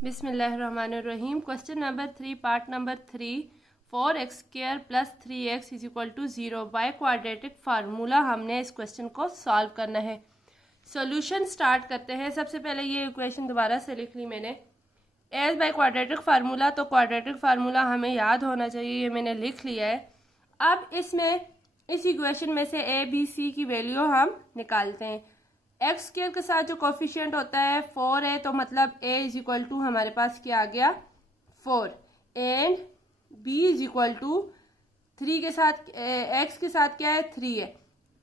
बिस्मिल्लाहिर्रहमानिर्रहीम। Question number 3 part number 3 4x² plus 3x is equal to 0 by quadratic formula हमने इस question को solve करना है। सॉल्यूशन स्टार्ट करते हैं। सबसे पहले ये इक्वेशन दोबारा से लिख ली मैंने एज बाय क्वाड्रेटिक फार्मूला, तो क्वाड्रेटिक फार्मूला हमें याद होना चाहिए, ये मैंने लिख लिया है। अब इसमें इस इक्वेशन में से ए बी सी की वैल्यू हम निकालते हैं। एक्स स्क्वायर के साथ जो कोफिशिएंट होता है 4 है, तो मतलब a इज इक्वल टू हमारे पास क्या आ गया 4 and b is equal to 3 के साथ x के साथ क्या है 3 है,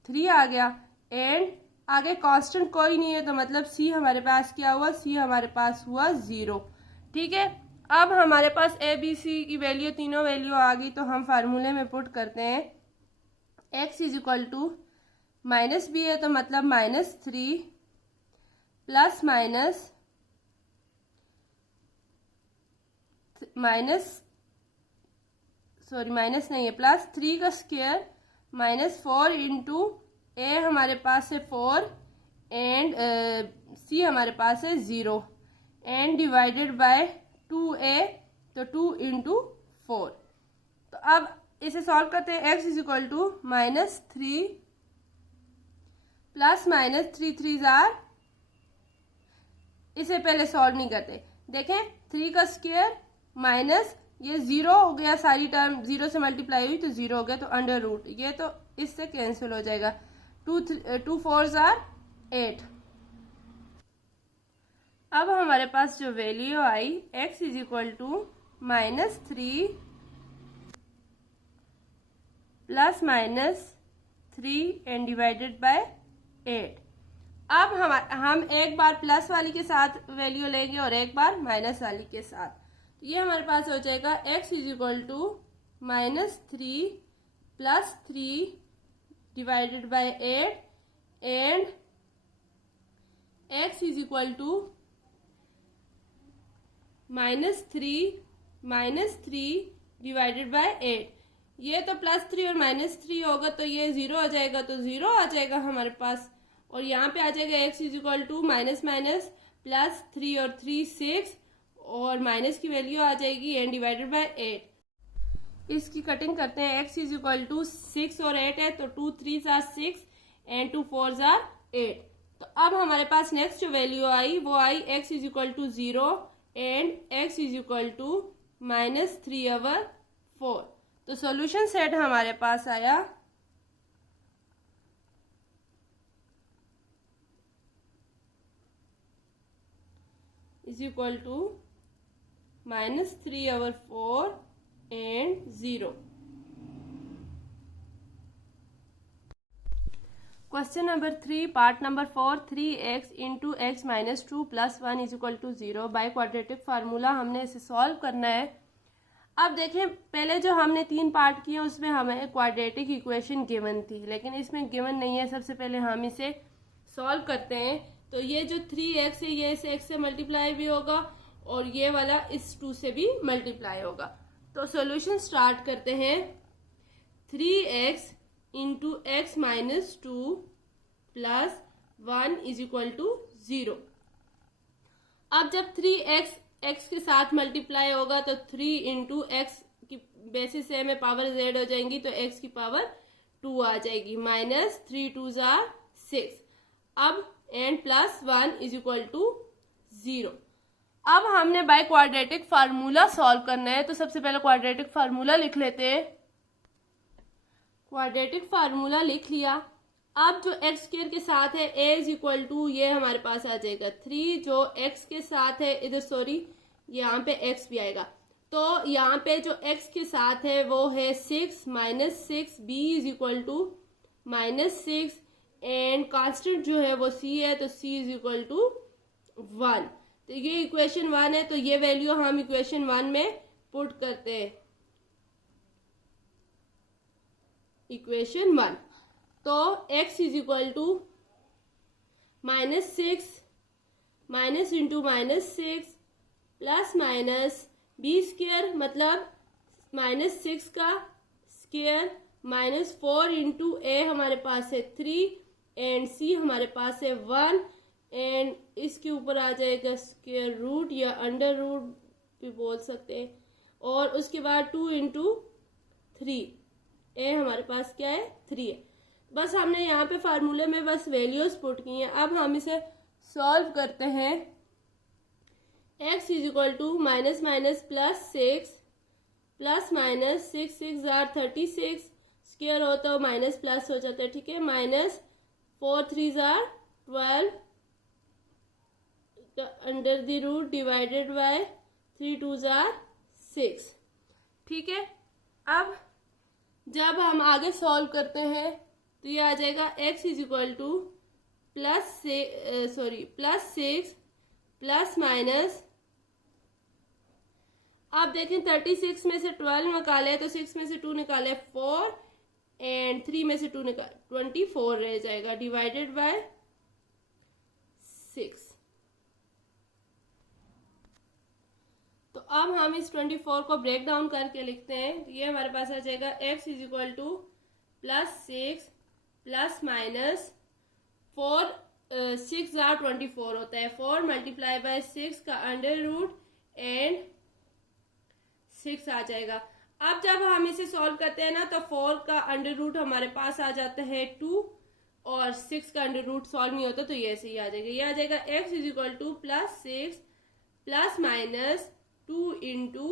3 आ गया एंड आगे कांस्टेंट कोई नहीं है, तो मतलब c हमारे पास क्या हुआ, c हमारे पास हुआ 0। ठीक है, अब हमारे पास a b c की वैल्यू तीनों वैल्यू आ गई, तो हम फार्मूले में पुट करते हैं x is equal to minus b है, तो मतलब -3 प्लस माइनस नहीं है, प्लस 3 का स्क्वायर -4 इंटू ए हमारे पास है 4 एंड सी हमारे पास है 0 एंड डिवाइडेड बाय 2a, तो 2 इंटू 4। तो अब इसे सॉल्व करते हैं। x is equal to -3 plus -3 3 जार, इसे पहले सॉल्व नहीं करते। देखें 3 का स्क्वायर माइनस ये 0 हो गया, सारी टर्म 0 से मल्टीप्लाई हुई तो 0 हो गया, तो अंडर रूट ये तो इससे कैंसिल हो जाएगा। 2 4 जार 8। अब हमारे पास जो वैल्यू आई x is equal to -3 plus -3 and divided by 8। अब हम एक बार प्लस वाली के साथ वैल्यू लेंगे और एक बार माइनस वाली के साथ, तो ये हमारे पास हो जाएगा x is equal to -3 plus 3 divided by 8 and x is equal to -3 divided by 8। ये तो +3 और -3 होगा, तो ये 0 आ जाएगा, तो 0 आ जाएगा हमारे पास, और यहाँ पे आ जाएगा x is equal to minus +3 और 3 6 और माइनस की वैल्यू आ जाएगी एंड डिवाइडेड बाय 8। इसकी कटिंग करते हैं। x इज इक्वल टू 6 और 8 है, तो 2 3 जार 6 एंड 2 4 जार 8। तो अब हमारे पास नेक्स्ट जो वैल्यू आई वो आई x is equal to 0 and x is equal to -3/4। तो सॉल्यूशन सेट हमारे पास आया is equal to -3/4 and 0। Question number 3 part number 4 3x into x minus 2 plus 1 is equal to 0 by quadratic formula हमने इसे solve करना है। अब देखें, पहले जो हमने 3 पार्ट किए उसमें हमें क्वाड्रेटिक इक्वेशन गिवन थी, लेकिन इसमें गिवन नहीं है। सबसे पहले हम इसे सॉल्व करते हैं। तो ये जो 3x है ये इस x से मल्टीप्लाई भी होगा और ये वाला इस 2 से भी मल्टीप्लाई होगा। तो सॉल्यूशन स्टार्ट करते हैं। 3x into x minus 2 plus 1 is equal to 0। अब जब 3x x के साथ मल्टीप्लाई होगा तो 3 इंटू एक्स की बेसिस से हमें पावर z हो जाएंगी, तो x की पावर 2 आ जाएगी, -3 2 जार 6। अब and plus 1 is equal to 0। अब हमने बाय क्वाड्रेटिक फार्मूला सॉल्व करना है, तो सबसे पहले क्वाड्रेटिक फार्मूला लिख लेते हैं। क्वाड्रेटिक फार्मूला लिख लिया। अब जो एक्स स्क्वायर के साथ है a इज इक्वल टू ये हमारे पास आ जाएगा 3, जो x के साथ है इधर सॉरी यहाँ पे x भी आएगा, तो यहाँ पे जो x के साथ है वो है 6 -6 b is equal to -6 and constant जो है वो c है, तो c इज इक्वल टू 1। तो ये इक्वेशन 1 है, तो ये वैल्यू हम इक्वेशन 1 में पुट करते हैं, इक्वेशन 1। तो x is equal to -6 minus into -6 plus minus b square, मतलब -6 का स्क्वायर -4 इंटू a हमारे पास है 3 एंड c हमारे पास है 1 एंड इसके ऊपर आ जाएगा स्क्वायर रूट या अंडर रूट भी बोल सकते हैं, और उसके बाद 2 इंटू 3, ए हमारे पास क्या है 3 है। बस हमने यहाँ पे फार्मूले में बस वैल्यूज पुट की हैं। अब हम इसे सॉल्व करते हैं। x is equal to minus minus plus 6 plus minus 6 6 जार 36, स्क्वायर होता है माइनस प्लस हो जाता है, ठीक है। माइनस 4 3 जार 12 under the root divided by 3 2 जार 6, ठीक है। अब जब हम आगे सॉल्व करते हैं तो ये आ जाएगा x is equal two plus 6 plus minus, आप देखें 36 में से 12 निकाले तो 6 में से 2 निकाले 4 एंड 3 में से 2 निकाले 24 रह जाएगा डिवाइडेड बाय 6। तो अब हम इस 24 को ब्रेक डाउन करके लिखते हैं। तो ये हमारे पास आ जाएगा x is equal two plus 6 plus minus 4 6 jar 24 होता है, 4 मल्टीप्लाई बाय 6 का अंडर रूट एंड 6 आ जाएगा। अब जब हम इसे सॉल्व करते हैं ना तो 4 का अंडर रूट हमारे पास आ जाता है 2 और 6 का अंडर रूट सॉल्व नहीं होता, तो ये ऐसे ही आ जाएगा। ये आ जाएगा x is equal two plus 6 plus minus 2 into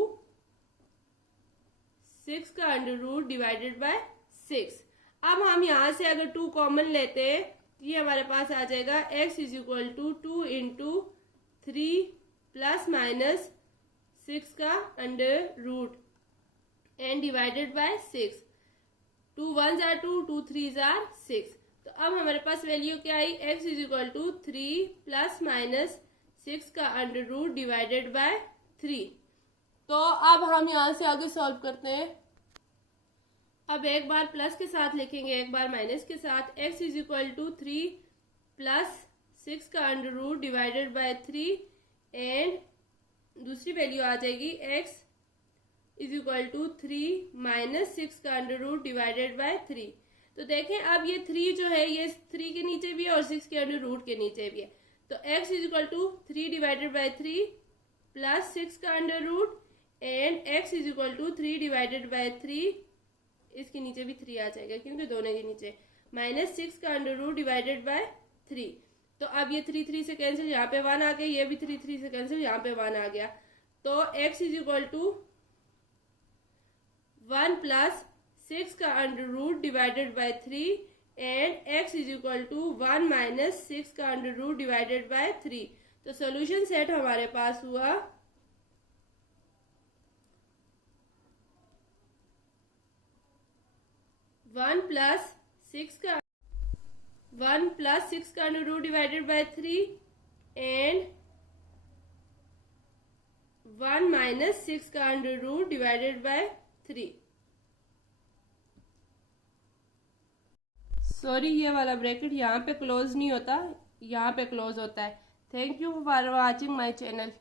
6 का अंडर रूट डिवाइडेड बाय 6। अब हम यहां से अगर 2 कॉमन लेते हैं तो ये हमारे पास आ जाएगा x is equal to 2 into 3 plus minus 6 का under root and divided by 6। 2 1 जार 2 2 3 जार 6। तो अब हमारे पास वैल्यू क्या आई, x is equal to 3 plus minus 6 का अंडर रूट डिवाइडेड बाय 3। तो अब हम यहाँ से आगे सॉल्व करते हैं। अब एक बार प्लस के साथ लिखेंगे, एक बार माइनस के साथ। x is equal to 3 plus 6 का under root divided by 3 and दूसरी वैल्यू आ जाएगी x is equal to 3 minus 6 का अंडर रूट डिवाइडेड बाय 3। तो देखें अब ये 3 जो है ये 3 के नीचे भी है और 6 के अंडर रूट के नीचे भी है। तो x is equal to 3 divided by 3 plus 6 का under root and x is equal to 3 divided by 3, इसके नीचे भी 3 आ जाएगा क्योंकि दोनों के नीचे, माइनस 6 का अंडर रूट डिवाइडेड बाय 3। तो अब ये 3 3 से कैंसिल, यहाँ पे 1 आ गया, ये भी 3 3 से कैंसिल, यहाँ पे 1 आ गया। तो x is equal to 1 plus 6 का under root divided by 3 and x is equal to 1 minus 6 का अंडर रूट डिवाइडेड बाय 3। तो सॉल्यूशन सेट हमारे पास हुआ 1 प्लस 6 का under root divided by 3 and 1 minus 6 का under root divided by 3। Sorry, ये वाला bracket यहाँ पे क्लोज नहीं होता, यहाँ पे क्लोज होता है। Thank you for watching my channel.